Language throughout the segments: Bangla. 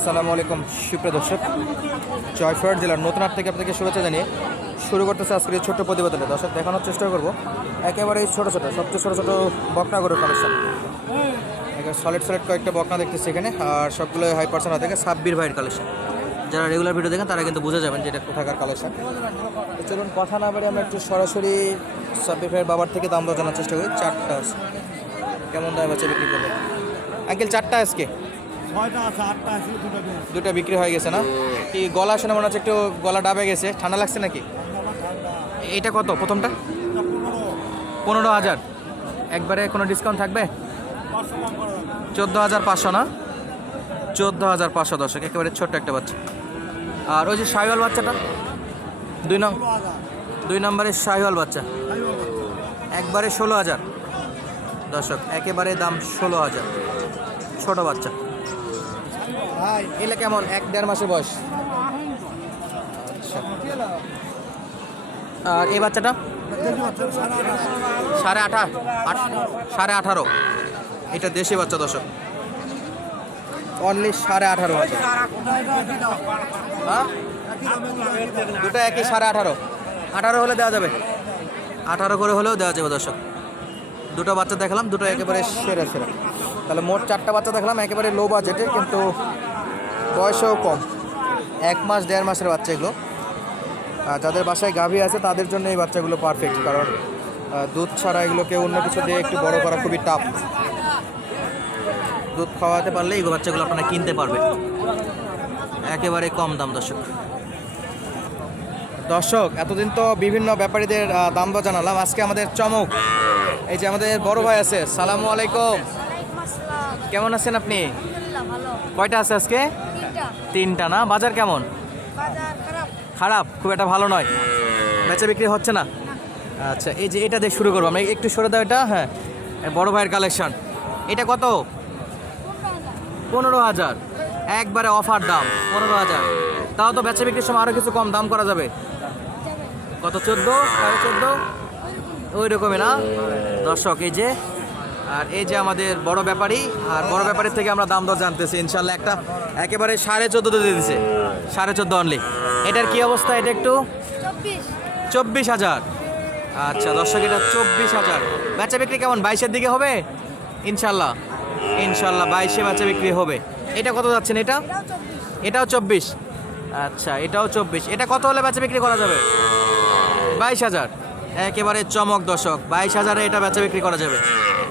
আসসালামু আলাইকুম, সুপ্রিয় দর্শক। জয়ফাট জেলার নতুনহাট থেকে আপনাদেরকে শুভেচ্ছা জানিয়ে শুরু করতেছে আজকের এই ছোট্ট প্রতিবেদনে। দর্শক, দেখানোর চেষ্টা করব। একেবারে ছোট ছোট, সবচেয়ে ছোট ছোট বকনা গরুর কালেকশন। এখানে সলিড সলিড কয়েকটা বকনা দেখতেছি এখানে, আর সবগুলো হাই পার্সেন্ট থেকে সাব্বির ভাইয়ের কালেকশন। যারা রেগুলার ভিডিও দেখেন, তারা কিন্তু বুঝে যাবেন যে এটা কোথাকার কালেকশন। চলুন, কথা না বাড়ি আমরা একটু সরাসরি সাব্বির ভাইয়ের বাবার থেকে দাম দর জানার চেষ্টা করি। চারটা কেমন দাম আছে বিক্রি করবে আঙ্কেল, চারটা আজকে? দুটো দুটো বিক্রি হয়ে গেছে না? কি গলা শুনে মনে হচ্ছে একটু গলা ডাবে গেছে। ঠান্ডা লাগছে নাকি? এইটা কত প্রথমটা? পনেরো হাজার। একবারে কোনো ডিসকাউন্ট থাকবে? চোদ্দ হাজার পাঁচশো না? চোদ্দ হাজার পাঁচশো দশক একেবারে ছোট্ট একটা বাচ্চা। আর ওই যে শাহিওয়াল বাচ্চাটা? দুই নং দুই নম্বরের শাহিওয়াল বাচ্চা। একবারে ষোলো হাজার। দর্শক, একেবারে দাম ষোলো হাজার। ছোট বাচ্চা। এলে কেমন? এক দেড় মাসের বয়স। আচ্ছা। আর এই বাচ্চাটা? সাড়ে আঠা সাড়ে আঠারো। এটা দেশি বাচ্চা দর্শক। অনলি সাড়ে আঠারো হাজার হ্যাঁ? দুটো একই, সাড়ে আঠারো। আঠারো হলে দেওয়া যাবে। আঠারো করে হলেও দেওয়া যাবে দর্শক। দুটো বাচ্চা দেখলাম, দুটো একেবারে সেরা সেরা। তাহলে মোট চারটা বাচ্চা দেখলাম, একেবারে লো বাজেটের কিন্তু বয়সও কম। এক মাস দেড় মাসের বাচ্চা এগুলো যাদের বাসায় গাভী আছে তাদের জন্য এই বাচ্চাগুলো পারফেক্ট কারণ দুধ ছাড়া এগুলোকে অন্য কিছু দিয়ে একটু বড় করা খুবই টাফ দুধ খাওয়াতে পারলে এই বাচ্চাগুলো আপনারা কিনতে পারবেন একেবারে কম দাম দর্শক। দর্শক এতদিন তো বিভিন্ন ব্যাপারীদের দাম দর জানালাম। আজকে আমাদের চমক। এই যে আমাদের বড় ভাই আছে সালামু আলাইকুম। কেমন আছেন আপনি? কয়টা আছে আজকে? তিনটা না? বাজার কেমন? খারাপ। খুব একটা ভালো নয়। বেচা বিক্রি হচ্ছে না? আচ্ছা এই যে এটা দিয়ে শুরু করব। আমি একটু সরে দাও এটা হ্যাঁ। বড় ভাইয়ের কালেকশন এটা কত? পনেরো হাজার। একবারে অফার দাম পনেরো হাজার। তাও তো বেচা বিক্রির সময় আরও কিছু কম দাম করা যাবে। কত? চোদ্দ? সাড়ে চোদ্দ? ওই রকমই না? দর্শক এই যে আর এই যে আমাদের বড় ব্যাপারী আর বড় ব্যাপারীর থেকে আমরা দাম দর জানতেছি ইনশাল্লাহ একটা একেবারে সাড়ে চোদ্দোতে দিয়ে দিছে। সাড়ে চোদ্দ অনলি এটার কি অবস্থা এটা একটু? চব্বিশ। চব্বিশ হাজার। আচ্ছা দর্শক এটা চব্বিশ হাজার। বেচা বিক্রি কেমন? বাইশের দিকে হবে? ইনশাল্লাহ। ইনশাল্লাহ বাইশে বেচা বিক্রি হবে। এটা কত যাচ্ছেন এটা? এটাও চব্বিশ। আচ্ছা এটাও চব্বিশ। এটা কত হলে বেচা বিক্রি করা যাবে? বাইশ হাজার। একেবারে চমক দশক বাইশ হাজারে এটা বেচা বিক্রি করা যাবে।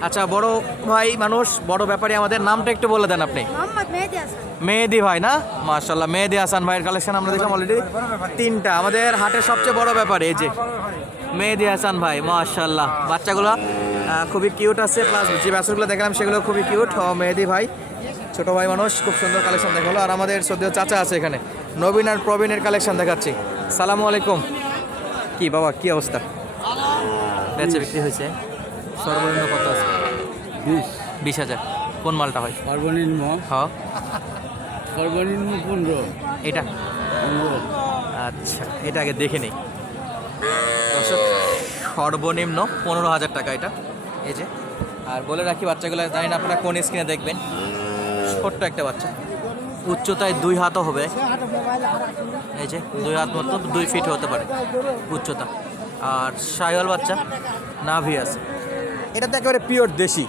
আচ্ছা বড় ভাই মানুষ বড় ব্যাপারে আমাদের নামটা একটু বলে দেন আপনি। মেহেদি ভাই না? মার্শাল্লাহ মেহেদি হাসান ভাইয়ের কালেকশন আমরা দেখলাম অলরেডি তিনটা আমাদের হাটের সবচেয়ে বড় ব্যাপার এই যে। মেহেদি হাসান ভাই মার্শাল্লাহ বাচ্চাগুলো খুবই কিউট আছে প্লাস যে বাচ্চাগুলো দেখলাম সেগুলো খুবই কিউট ও মেহেদি ভাই ছোট ভাই মানুষ খুব সুন্দর কালেকশন দেখাল। আর আমাদের সদ্য চাচা আছে এখানে নবীন আর প্রবীণের কালেকশন দেখাচ্ছি। সালামু আলাইকুম। কি বাবা কি অবস্থা? বেচে বিক্রি হয়েছে। সর্বনিম্ন কত আছে? বিশ। বিশ হাজার। কোন মালটা হয়? সর্বনিম্ন? হ্যাঁ। সর্বনিম্ন পনেরো। এটা? আচ্ছা এটা আগে দেখে নেই। দর্শক সর্বনিম্ন পনেরো হাজার টাকা এটা। এই যে আর বলে রাখি বাচ্চাগুলো জানি না আপনারা কোন স্ক্রিনে দেখবেন। ছোট্ট একটা বাচ্চা। উচ্চতায় দুই হাতও হবে। এই যে দুই হাত মতো দুই ফিট হতে পারে উচ্চতা। আর সাইওয়াল বাচ্চা নাভি আছে। এটা তো একেবারে পিওর দেশি।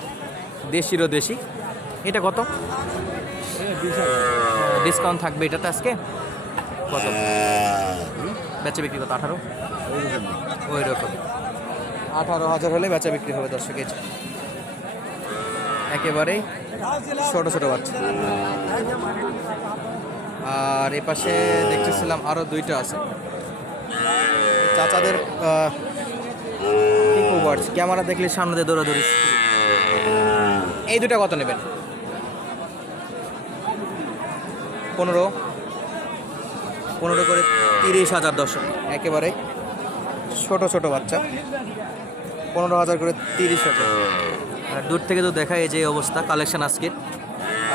দেশিরও দেশি। এটা কত? ডিসকাউন্ট থাকবে এটাতে আজকে? কত? বেচা বিক্রি কত? আঠারো? ওই রকম আঠারো হাজার হলে বেচা বিক্রি হবে দর্শক যে। একেবারেই ছোট ছোট বাচ্চা। আর এ পাশে দেখতেছিলাম আরও দুইটা আছে। চাচাদের কি ক্যামেরা দেখলে সামনে দিয়ে দৌড়াদৌড়ি। এই দুটা কত নেবেন? পনেরো। পনেরো করে তিরিশ হাজার দর্শক একেবারে ছোট ছোট বাচ্চা। পনেরো হাজার করে তিরিশ হাজার। আর দূর থেকে তো দেখায় এই যে অবস্থা কালেকশন আজকে।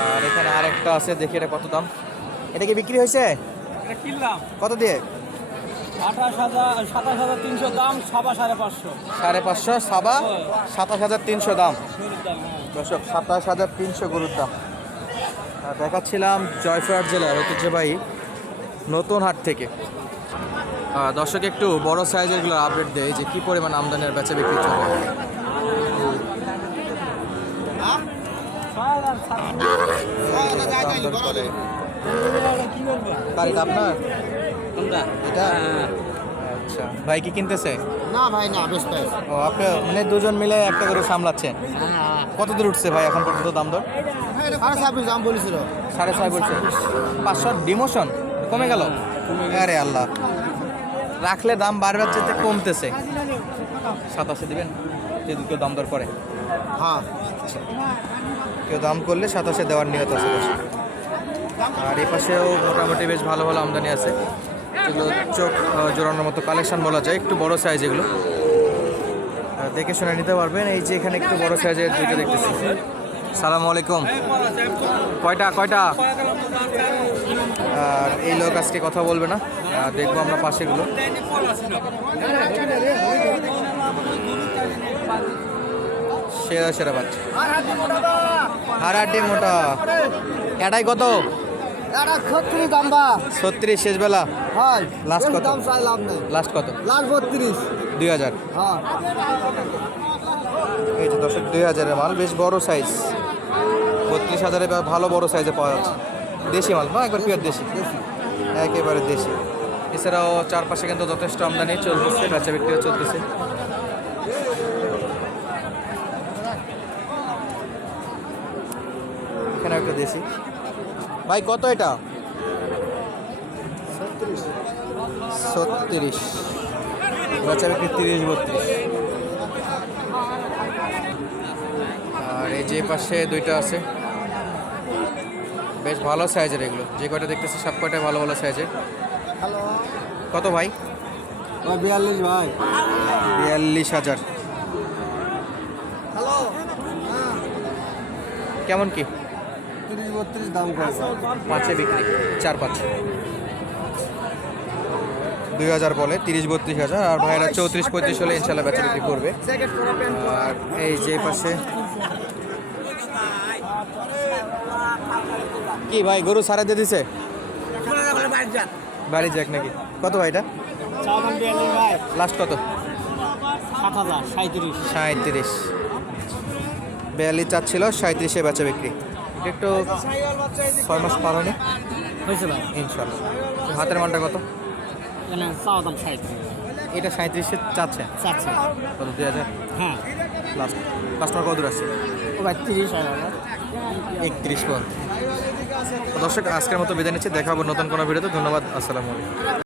আর এখানে আরেকটা আছে দেখি এটা কত দাম। এটা কি বিক্রি হয়েছে? কত দিয়ে? আঠাশ হাজার সাতাশ হাজার তিনশো দাম সবা সাড়ে পাঁচশো। সাড়ে পাঁচশো সাবা সাতাশ হাজার তিনশো দাম। হ্যাঁ। দর্শক সাতাশ হাজার তিনশো গরুর দাম। দেখাচ্ছিলাম জয়ফাট জেলার ঐতিহ্যবাহী নতুন হাট থেকে। দর্শক একটু বড় সাইজেরগুলো আপডেট দেয় যে কি পরিমাণ আমদানি আর বেচা বিক্রি চলে। গাড়িটা আপনার এটা? আচ্ছা। ভাই কি কিনতেছে? না ভাই না বেশ ও আপনি মানে দুজন মিলে একটা করে সামলাচ্ছেন? কত দূর উঠছে ভাই এখন পর্যন্ত দাম দর? সাড়ে ছাব্বিশ দাম বলেছিল। সাড়ে ছয় বলছে। পাঁচশো ডিমোশন? কমে গেল? আরে আল্লাহ। রাখলে দাম বাড়বার যেতে কমতেছে। সাতাশে দিবেন যদি কেউ দাম দর করে। হ্যাঁ। কেউ দাম করলে সাতাশে দেওয়ার নিয়ত আছে আর এই পাশেও মোটামুটি বেশ ভালো ভালো আমদানি আছে। এগুলো চোখ জোড়ানোর মতো কালেকশন বলা যায়, একটু বড় সাইজ এগুলো। দেখে শুনে নিতে পারবেন, এই যে এখানে একটু বড় সাইজের দুইটা দেখতেছি। সালাম আলাইকুম। কয়টা কয়টা? আর এই লোক আজকে কথা বলবে না। দেখব আমরা পাশেগুলো। সেরা সেরা বাচ্চা। আর আড্ডি মোটা। এটাই কত? এটা ছত্রিশ দাম বা ছত্রিশ শেষ বেলা? হয়। Last কত? দাম চাই লাভ নেই। লাস্ট কত? লাখ বত্রিশ। দুই হাজার। হ্যাঁ। এই যে দশক দুই হাজারের মাল বেশ বড় সাইজ বত্রিশ হাজারে ভালো বড় সাইজে পাওয়া যাচ্ছে। দেশি মাল না? একবার পিওর দেশি? একেবারে দেশি। এছাড়াও চারপাশে কিন্তু যথেষ্ট আমদানি চলতেছে বেচা বিক্রিও চলতেছে। এখানে একটা দেশি। ভাই কত এটা? ছত্রিশ। বিক্রি তিরিশ বত্রিশ। আর এই যে পাশে দুইটা আছে। বেশ ভালো সাইজের এগুলো। যে কয়টা দেখতেছি সব কয়টা ভালো ভালো সাইজের। কত ভাই? বিয়াল্লিশ ভাই। বিয়াল্লিশ হাজার। কেমন কি? বত্রিশ দাম পাঁচে বিক্রি চার পাঁচ। দুই হাজার বলে তিরিশ বত্রিশ হাজার আর ভাইরা চৌত্রিশ পঁয়ত্রিশ হলে ইনশাল্লাহ বেচা বিক্রি করবে। আর এই যে পাশে কি ভাই গরু সারা দিয়ে দিছে? বাড়ি যাক নাকি। কত ভাই এটা? লাস্ট কত? সাঁত্রিশ সাঁত্রিশ বিয়াল্লিশ চাচ্ছিল সাঁত্রিশে বেচা বিক্রি। একটু ছয় মাস পার হয়নি? হয়েছে ভাই। ইনশাল্লাহ হাতের মানটা কত? সাঁত্রিশ এটা সাঁত্রিশে চাচ্ছে? চাচ্ছে। কত দুই হাজার? হ্যাঁ। লাস্ট কাস্টমার কত দূর আছে ও ভাই তিরিশ একত্রিশ পর্যন্ত দর্শক আজকের মতো বিদায় নিচ্ছি। দেখাবো নতুন কোনো ভিডিওতে। ধন্যবাদ আসসালামু আলাইকুম।